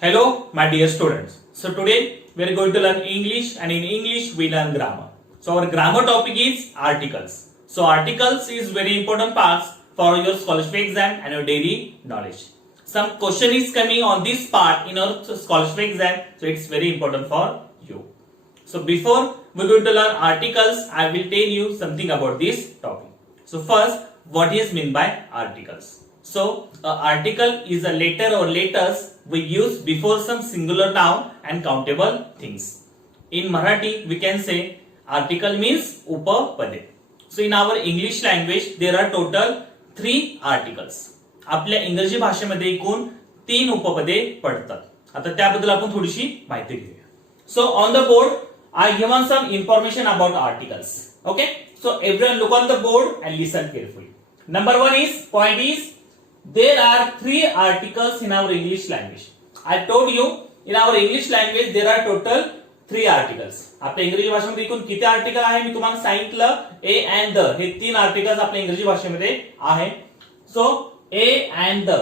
Hello, my dear students. So today we are going to learn English, and in English we learn grammar. So our grammar topic is articles. So articles is very important parts for your scholarship exam and your daily knowledge. Some question is coming on this part in your scholarship exam, so it's very important for you. So before we're going to learn articles, I will tell you something about this topic. So first, what is meant by articles? So an article is a letter or letters we use before some singular noun and countable things. In Marathi, we can say article means upapade. So in our English language, there are total 3 articles. आपल्या इंग्रजी भाषेमध्ये एकूण 3 उपपदे पडतात. आता त्याबद्दल आपण थोडीशी माहिती घेऊया. So on the board, I given some information about articles. Okay? So everyone look on the board and listen carefully. Number 1 point is there are 3 articles in our English language. I told you in our English language there are total 3 articles. आपल्या इंग्रजी भाषेमध्ये एकूण किती article आहे मी तुम्हाला सांगितलं. A and the हे 3 articles आपल्या इंग्रजी भाषेमध्ये आहे. So A and the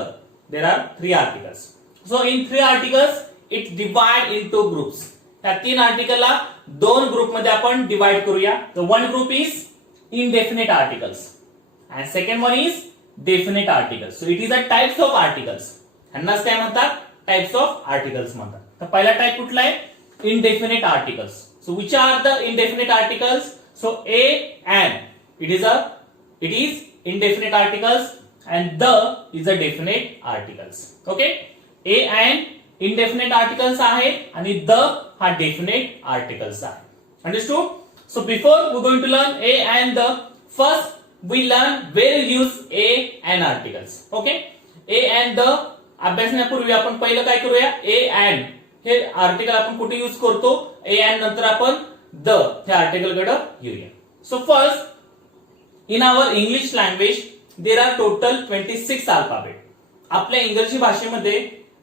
there are 3 articles. So in 3 articles it divide into groups. त्या 3 आर्टिकलला 2 ग्रुप मध्ये आपण डिवाइड करूया. The one group is indefinite articles and second one is definite articles. So it is a types of articles. ह्यांनाच काय म्हणतात? Types of articles म्हणतात. तर पहिला type कुठला आहे? indefinite articles. So which are the indefinite articles? So a and it is indefinite articles and the is a definite articles. Okay? A and indefinite articles आहे आणि the हा definite articles आहे. Understood? So before we going to learn a and the, first we learn where you use a and articles. Okay? A and the अभ्यासण्यापूर्वी आपण पहिलं काय करूया? A and हे article आपण कुठे यूज करतो? A and नंतर आपण the हे आर्टिकल कडे येऊया. So first, in our English language there are total 26 alphabet. आपल्या इंग्रजी भाषेमध्ये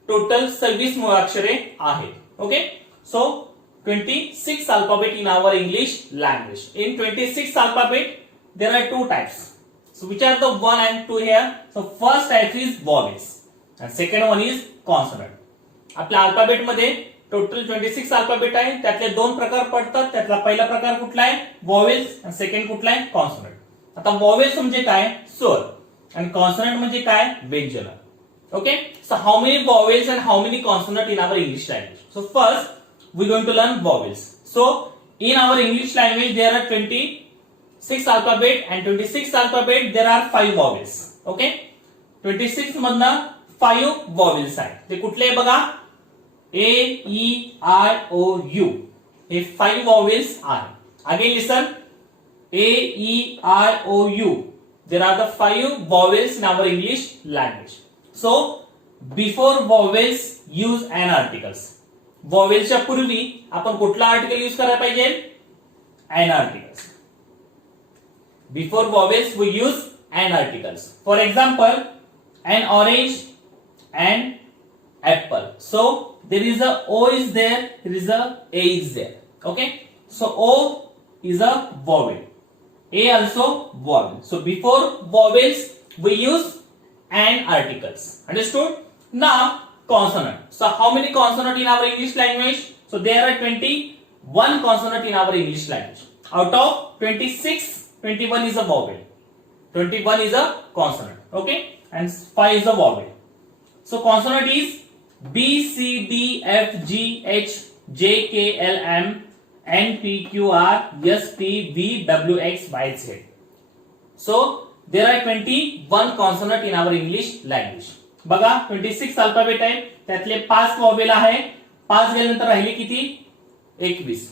टोटल 26 मुळाक्षरे आहेत. Okay? So 26 alphabet in our English language. In 26 alphabet there are 2 types. So which are the 1 and 2 here? So first type is vowels and second one is consonant. आपल्या alphabet मध्ये total 26 alphabet आहे. त्यातले 2 प्रकार पडतात. त्यातला पहिला प्रकार कुठला आहे? व्हॉवेल्स आणि सेकंड कुठला आहे? कॉन्सोनंट. आता व्हॉवेल्स म्हणजे काय? स्वर आणि कॉन्सोनंट म्हणजे काय? व्यंजन. Okay? So how many vowels and how many consonant in our English language? So first we going to learn vowels. So in our English language there are 26 alphabet and 26 alphabet there are 5 vowels. Okay? 26 मधनं 5 vowels आहेत. ते कुठले बघा? A, E, I, O, U. हे 5 vowels are. Again listen. A, E, I, O, U. There are the 5 vowels in our English language. So before vowels use an articles. Vowelsच्या पूर्वी आपण कुठला article use करायला पाहिजे? An articles. Before vowels we use an articles. For example, an orange and apple. So there is a O is there, there is a A is there. Okay? So O is a vowel. A also vowel. So before vowels we use an articles. Understood? Now consonant. So how many consonant in our English language? So there are 21 consonant in our English language. Out of 26, 21 is a vowel. 21 is a consonant. Okay? And 5 is a vowel. So consonant is B, C, D, F, G, H, J, K, L, M, N, P, Q, R, S, T, V, W, X, Y, Z. So there are 21 consonant in our English language. बघा 26 alphabet आहे. त्यातले 5 व्हॉवेल आहे. 5 गेल्यानंतर राहिले किती? 21.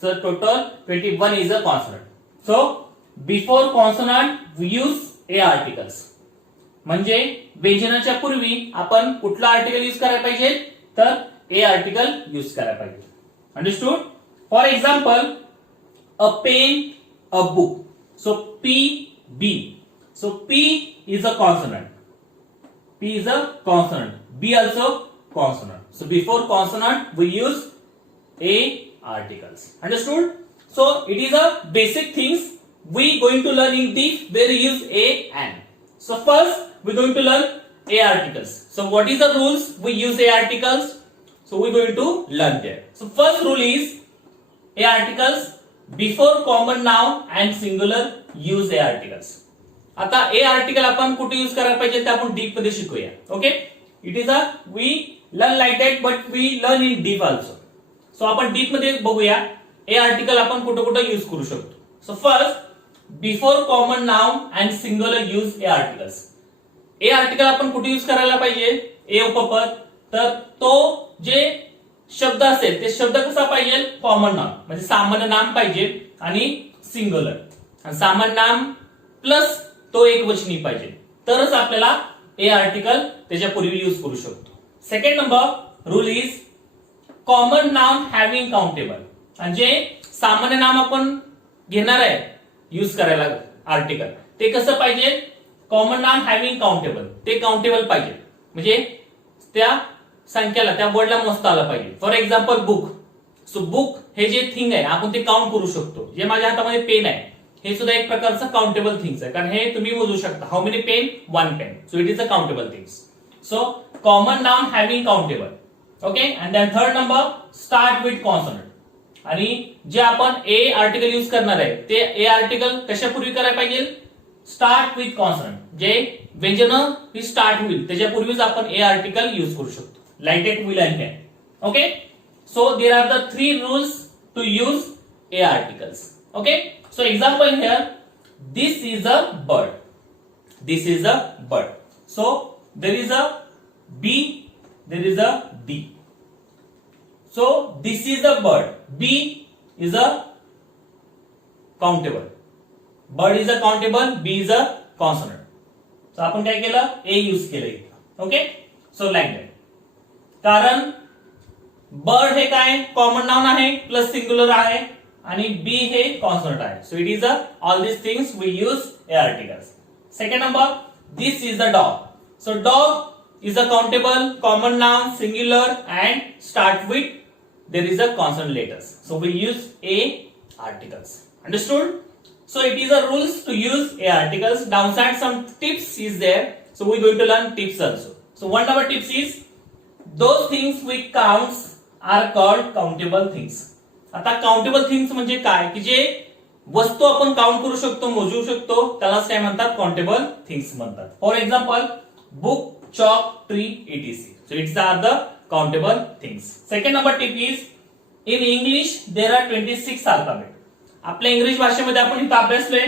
So total 21 is a consonant. So before consonant we use a articles. म्हणजे व्यंजनाच्या पूर्वी आपण कुठला आर्टिकल यूज करायला पाहिजे? तर ए आर्टिकल यूज करायला पाहिजे. Understood? For example, a pen, a book. So P, B. So P is a consonant. P is a consonant. B also consonant. So before consonant we use A articles. Understood? So it is a basic things we going to learn in deep where we use A and. So first we're going to learn A articles. So what is the rules? We use A articles. So we're going to learn there. So first rule is A articles before common noun and singular use A articles. आता A article आपण कुठे use करायला पाहिजे ते आपण deep मध्ये शिकूया. Okay, it is we learn like that but we learn in deep also. So आपण डीप मध्ये बघूया A article आपण कुठे कुठे यूज करू शकतो. So first before common noun and singular use a articles. A article आपण कुठे यूज करायला पाहिजे, ए उपपद, तर तो जे शब्द असेल ते शब्द कसा पाहिजे, कॉमन नाउन म्हणजे सामान्य नाम पाहिजे आणि सिंग्युलर, आणि सामान्य नाम प्लस तो एकवचनी पाहिजे, तरच आपल्याला ए आर्टिकल त्याच्या पूर्वी यूज करू शकतो. Second number rule is common noun having countable. म्हणजे सामान्य नाम आपण घेणार आहे यूज करायला आर्टिकल, ते कसं पाहिजे, कॉमन नाउन हॅव्हिंग काउंटेबल, ते काउंटेबल पाहिजे, म्हणजे त्या संख्याला त्या वर्डला मोजता आला पाहिजे. For example book. So book हे जे थिंग आहे आपण ते काउंट करू शकतो. जे माझ्या हातामध्ये पेन आहे हे सुद्धा एक प्रकारचं काउंटेबल थिंग्स आहे, कारण हे तुम्ही मोजू शकता. How many pen, one pen. So it is a countable things. So common noun having countable. Okay, and then third number start with consonant. आणि जे आपण ए आर्टिकल यूज करणार आहे ते ए आर्टिकल कशापूर्वी करायला पाहिजे, स्टार्ट विथ कॉन्सोनंट. जे व्यंजन ही स्टार्ट होईल त्याच्यापूर्वीच आपण ए आर्टिकल यूज करू शकतो. Like that will and can. Okay, so there are the 3 rules to use a articles. Okay, so example here, this is a bird. This is a bird. So there is a B, there is a D. So this is a bird. B is a countable. Bird is a countable. B is a consonant. So आपण काय केलं, A use केलं इथं. Okay, so like that. कारण bird हे काय common noun आहे plus singular आहे आणि बी हे कॉन्सोनंट आहे. So it is all this things we use a articles. Second number, this is a dog. So dog is a countable, common noun, singular and start with there is a consonant letters. So we use A articles. Understood? So it is a rules to use A articles. Downside some tips is there. So we're going to learn tips also. So one number tips is those things we counts are called countable things. आता countable things म्हणजे काय, की जे वस्तू आपण count करू शकतो, मोजू शकतो, त्यालाच काय म्हणतात, countable things म्हणतात. For example book, chalk, tree, etc. So it's the countable things. Second number tip is in English there are 26 alphabet. आपल्या इंग्लिश भाषेमध्ये आपण इथे अभ्यासलोय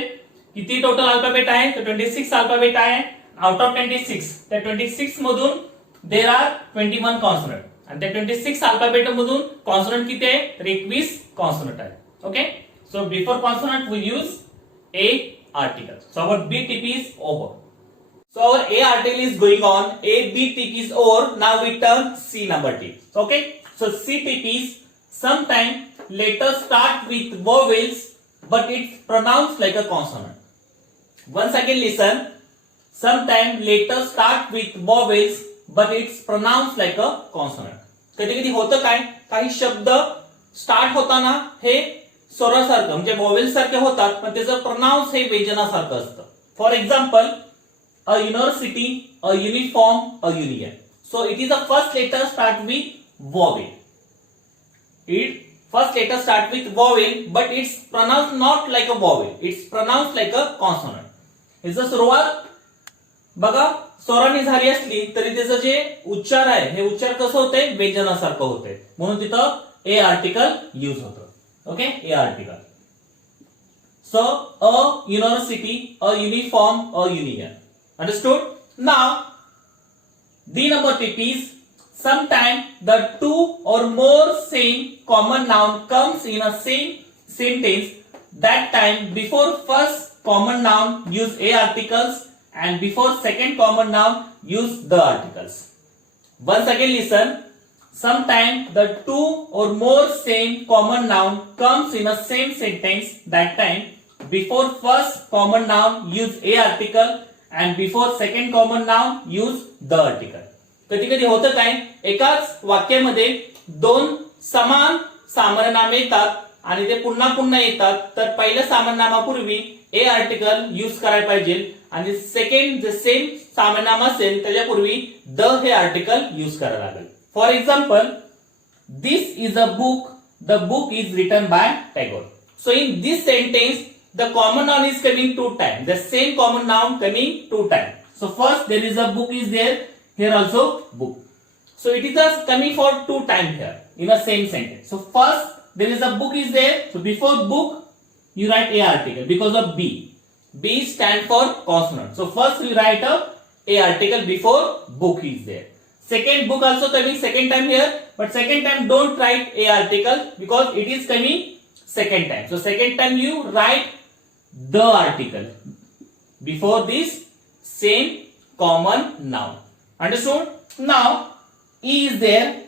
किती टोटल अल्फाबेट आहे, तर 26 अल्फाबेट आहे. आउट ऑफ 26 त्या 26 मधून देर आर 21 कॉन्सोनंट, आणि त्या 26 अल्फाबेट मधून कॉन्सोनंट किती आहे, तर 21 कॉन्सोनंट आहे. Okay, so before consonant we use a article. So our B tip is over. So our A article is going on. A, B tip is over. Now we turn C number tip. Okay. So C tip is sometimes letters start with vowels, but it's pronounced like a consonant. Once again listen. Sometimes letters start with vowels, but it's pronounced like a consonant. कधी-कधी होतं काय, काही शब्द start होताना हे स्वरासारखं म्हणजे vowel सारखे होतात, पण त्याचं प्रोनाउन्स हे व्यंजनासारखं असतं. For example, a university, a uniform, a union. So it is the first letter start with vowel. It first letter start with vowel, but it's pronounced not like a vowel. It's pronounced like a consonant. याचं सुरुवात बघा स्वराने झाली असली तरी त्याचं जे उच्चार आहे हे उच्चार कसं होतंय, व्यंजनासारखं होतंय, म्हणून तिथं ए आर्टिकल यूज होतं. Okay, A article. So a university, a uniform, a union. Understood? Now, the number tip is sometimes the two or more same common noun comes in a same sentence. That time before first common noun use A articles and before second common noun use the articles. Once again listen. Sometimes the two or more same common noun comes in a same sentence. That time before first common noun use A article and before second common noun use the article. कधी कधी होतं काय, एकाच वाक्यामध्ये दोन समान सामान्य नामे येतात आणि ते पुन्हा पुन्हा येतात, तर पहिल्या सामान्य नामापूर्वी ए आर्टिकल यूज करायला पाहिजे आणि सेकंड जे सेम सामान्य नाम असेल त्याच्यापूर्वी द हे आर्टिकल यूज करायला लागेल. For example, this is a book. The book is written by Tagore. So in this sentence, the common noun is coming two times. The same common noun coming two times. So first there is a book is there. Here also book. So it is just coming for two times here in a same sentence. So first there is a book is there. So before book you write a article because of B. B stand for consonant. So first we write a article before book is there. Second book also coming second time here, but second time don't write a article because it is coming second time. So second time you write the article before this same common noun. Understood? Now E is there.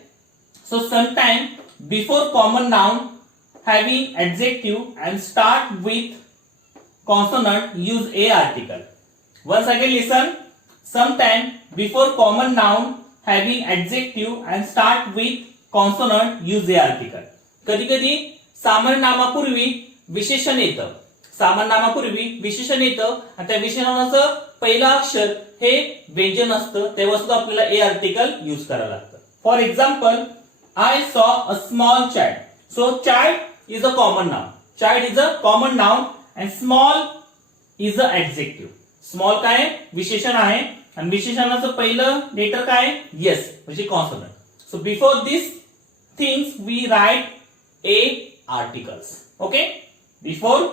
So sometime before common noun having adjective and start with consonant use a article. Once again listen. Sometime before common noun having adjective and start with consonant use a article. कधी कधी सामान्य नामापूर्वी विशेषण येतं. सामान्य नामापूर्वी विशेषण येतं आणि त्या विशेषणाचं पहिलं अक्षर हे व्यंजन असतं. तेव्हा सुद्धा आपल्याला ए आर्टिकल यूज करावं लागतं. For example, I saw a small child. So child is a common noun. Child is a common noun and small is a adjective. Small काय विशेषण आहे आणि विशेषणाचं पहिलं लेटर काय येस म्हणजे consonant. So before this things we write a articles. Okay, before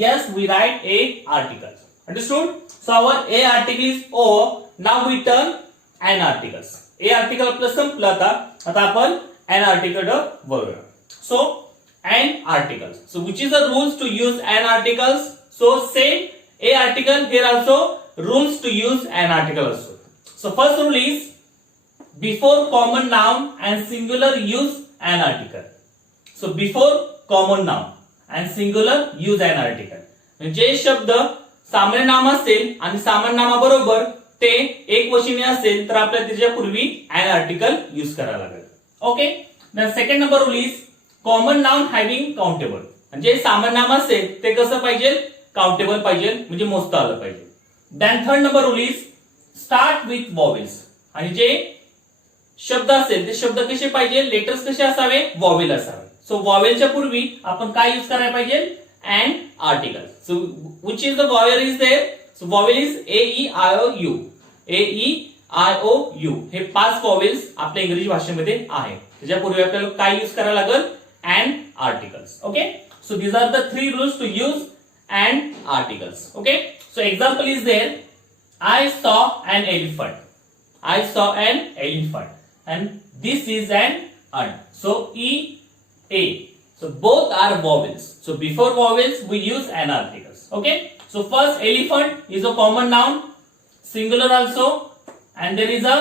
yes we write a articles. Understood? So our a article is over. Now we turn an articles. A article आपलं संपलं. आता आपण an article बघूया. So an articles. So which is the rules to use an articles? So same a article here also rules to use an article also. So first rule is before common noun and singular use an article. So before common noun and singular use an article. जे शब्द सामान्य नाम असेल आणि सामान्य नामाबरोबर ते एकवचनी असेल तर आपल्याला त्याच्या पूर्वी an article यूज करावा लागेल. Okay, then second number rule is common noun having countable. जे सामान्य नाम असेल ते कसं पाहिजे काउंटेबल पाहिजे म्हणजे मोजता आलं पाहिजे. then third number rule is start with vowels. आणि जे शब्द असेल ते शब्द कसे पाहिजे लेटर्स कसे असावे वॉवेल असावे. सो वॉवेलच्या पूर्वी आपण काय यूज करायला पाहिजे an article. So which is the vowel is there? So vowel is a e i o u. a e i o u हे पाच vowels आपल्या इंग्रजी भाषेमध्ये आहे. त्याच्यापूर्वी आपल्याला काय यूज करायला लागेल an articles. Okay, so these are the three rules to use an articles. Okay, so example is there. I saw an elephant. I saw an elephant and this is an ant. So e a. So both are vowels. So before vowels we use an articles. Okay. So first elephant is a common noun, singular also, and there is a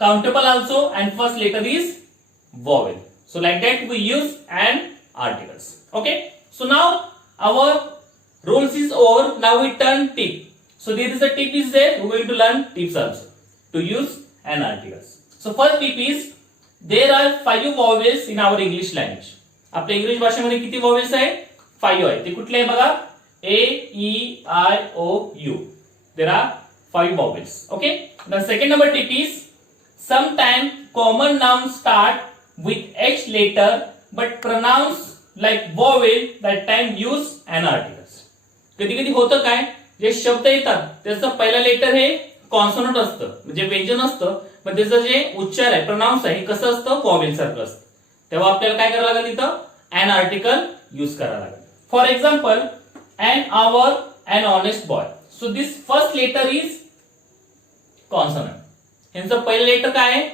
countable also, and first letter is vowel. So like that we use an articles. Okay. So now our rules is over. Now we turn tip. So there is a tip is there. We are going to learn tips also to use an articles. So first tip is there are 5 vowels in our English language. आपल्या इंग्रजी भाषेमध्ये किती vowels आहे 5 आहे. ते कुठले आहे बघा a e i o u. There are 5 vowels. Okay. The second number tip is sometimes common nouns start with h letter but pronounce like vowel. That time use an articles. कधी कधी होतं काय जे शब्द येतात त्याचं पहिला लेटर हे कॉन्सोनंट असतं म्हणजे व्यंजन असतं पण त्याचं जे उच्चार आहे प्रोनाउन्स आहे कसं असतं वॉवेल सारखं असतं. तेव्हा आपल्याला काय करावं लागेल इथं an article यूज करावं लागेल. For example an hour an honest boy. So this first letter is consonant. ह्यांचं पहिलं लेटर काय आहे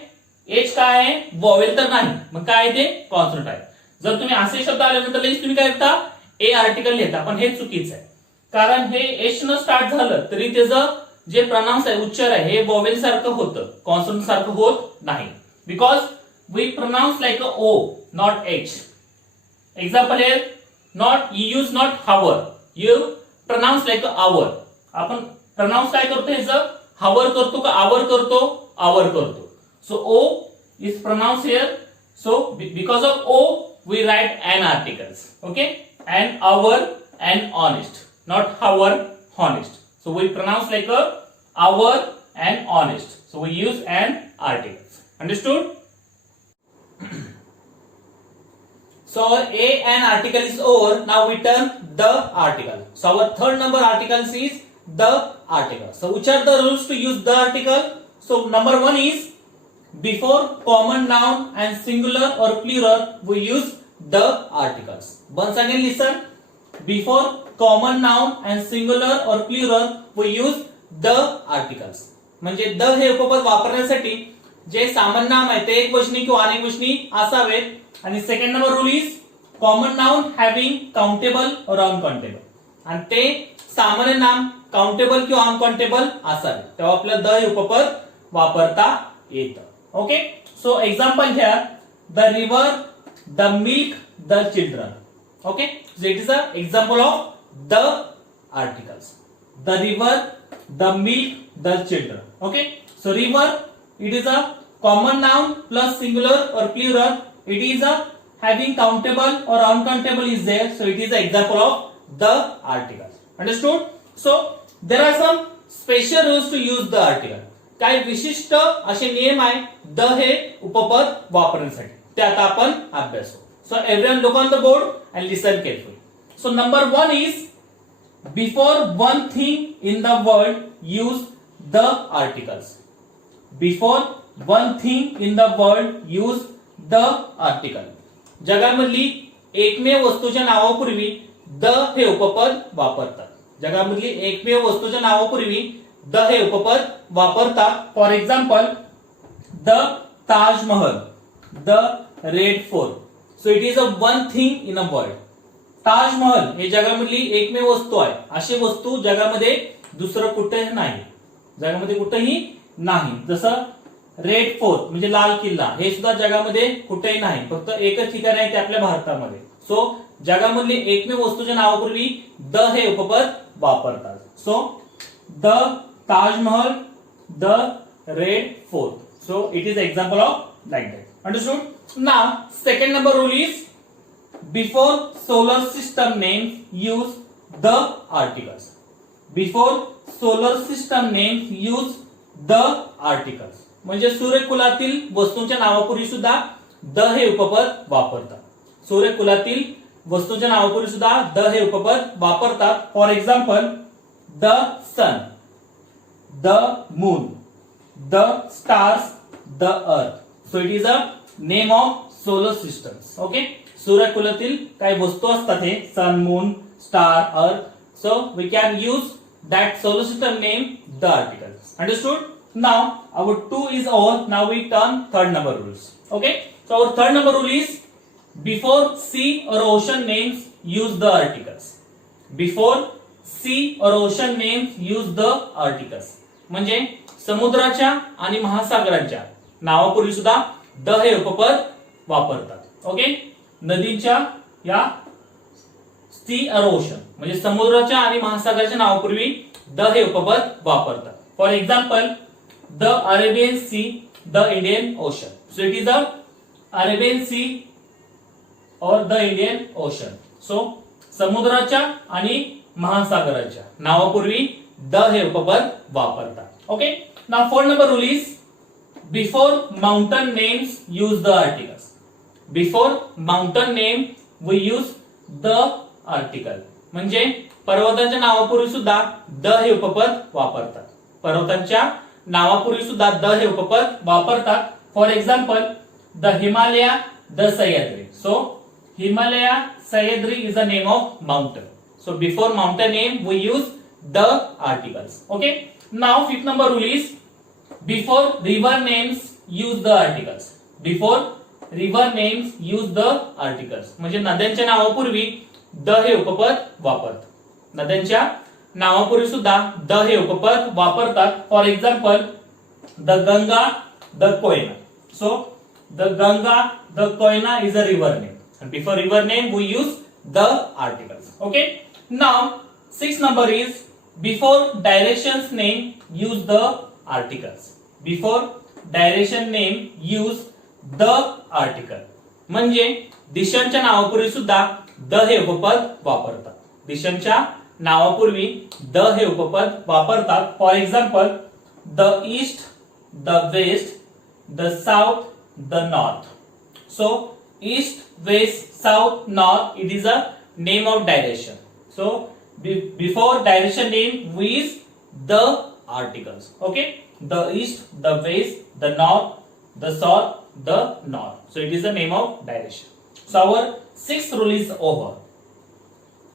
एच काय आहे वॉवेल तर नाही मग काय ते कॉन्सोनंट आहे. जर तुम्ही असे शब्द आल्यानंतर लगेच तुम्ही काय करता ए आर्टिकल लिहिता पण हे चुकीचं आहे कारण हे एच न स्टार्ट झालं तरी त्याचं जे प्रोनाउन्स आहे उच्चार आहे हे वॉवेल सारखं होतं कॉन्सोनंट सारखं होत नाही because we pronounce like a o not h. Example here not you use not hour you pronounce like a hour. आपण pronounce काय करतो ह्याचं hour करतो का hour करतो hour करतो. So o is pronounced here. So because of o we write an articles. Okay, an hour and honest not hour honest. So we pronounce like a hour and honest. So we use an articles. Understood? So our a and article is over. Now we turn the article. So our third number article is the article. So which are the rules to use the article? So number one is before common noun and singular or plural we use the articles. Once again listen. Before common noun and singular or plural we use the articles. म्हणजे the हे उपपद वापरण्यासाठी जे सामान्य नाम आहे ते एकवचनी किंवा अनेकवचनी असावेत आणि second number rule is common noun having countable और अनकाउंटेबल आणि ते सामान्य नाम काउंटेबल किंवा अनकाउंटेबल असावे तेव्हा आपल्याला द हे उपपद वापरता येतं. Okay. So example here the river the milk the children. Okay. So it is a example of the articles. The river the milk the children. Okay, so river, it is a common noun plus singular or plural. It is a having countable or uncountable is there. So it is an example of the article. Understood? So there are some special rules to use the article. काही विशिष्ट असे नियम आहे the हे उपपद वापरण्यासाठी ते आता आपण अभ्यासू. So everyone look on the board and listen carefully. So number one is before one thing in the world use the articles. Before one thing in the world use the article. जगामधली एकमेव वस्तूच्या नावापूर्वी the हे उपपद वापरतात. जगामधली एकमेव वस्तूच्या नावापूर्वी the हे उपपद वापरतात. For example the Taj Mahal, the red fort. So it is a one thing in a world. Taj Mahal हे जगामधली एकमेव वस्तू आहे. अशी वस्तू जगामध्ये दुसरं कुठे नाही. जगामध्ये कुठेही नाही. जसं रेड फोर्ट म्हणजे लाल किल्ला हे सुद्धा जगामध्ये कुठेही नाही. फक्त एकच ठिकाण आहे ते आपल्या भारतामध्ये. सो जगामधली एकमेव वस्तूच्या नावापूर्वी द हे उपपद वापरतात. So the Taj Mahal, the red fort. So it is example of like that. Understood? Now second number rule is before solar system name use the articles. Before solar system name use the articles. म्हणजे सूर्यकुलातील वस्तूंच्या नावापूर्वी सुद्धा the हे उपपद वापरतात. सूर्यकुलातील वस्तूंच्या नावापूर्वी सुद्धा the हे उपपद वापरतात. For example the sun, the moon, the stars, the earth. So it is a name of solar systems. Okay. सूर्यकुलातील काही वस्तू असतात हे sun, moon, star, earth. So we can use that solar system name the articles. Understood? Now our 2 is over. Now we turn third number rules. Okay. So our third number rule is before sea or ocean names use the articles. Before sea or ocean names use the articles. म्हणजे समुद्राच्या आणि महासागरांच्या नावापूर्वी सुद्धा the हे उपपद वापरतात. Okay. नदीच्या या C और ओशन म्हणजे समुद्राच्या आणि महासागराच्या नावापूर्वी द हे उपपद वापरतात. For example the Arabian sea, the Indian ocean. So it is a Arabian sea or the Indian ocean. So समुद्राच्या आणि महासागराच्या नावापूर्वी द हे उपपद वापरतात. Okay. Now fourth number rule is before mountain names use the articles. Before mountain name we use the article. म्हणजे पर्वतांच्या नावापूर्वी सुद्धा द हे उपपद वापरतात. पर्वतांच्या नावापूर्वी सुद्धा द हे उपपद वापरतात. For example the Himalaya, the Sahyadri. So Himalaya, Sahyadri is a name of mountain. So before mountain name we use the articles. Okay. Now fifth number rule is before river names use the articles. Before river names use the articles. म्हणजे नद्यांच्या नावापूर्वी the हे उपपद वापरतात. नद्यांच्या नावापूर्वी सुद्धा the हे उपपद वापरतात. For example the Ganga, the Koyna. So the Ganga, the Koyna is a river name. And before river name we use the articles. Okay. Now sixth number is before directions name use the articles. Before direction name use the article. म्हणजे दिशांच्या नावापूर्वी सुद्धा the हे उपपद वापरतात. दिशांच्या नावापूर्वी the हे उपपद वापरतात. For example the east, the west, the south, the north. So east, west, south, north, it is a name of direction. So before direction name we use the articles. Okay, the east, the west, the north, the south, the north. So it is the name of direction. So our sixth rule is over.